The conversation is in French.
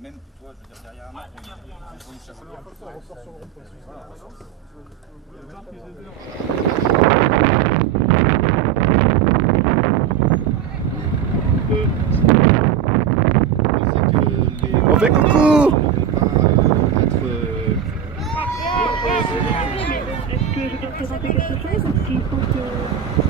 même toi, je veux dire, derrière un arbre, on ressort sur le rond-point. On fait coucou. Est-ce que je dois présenter quelque chose ou est-ce qu'il faut que...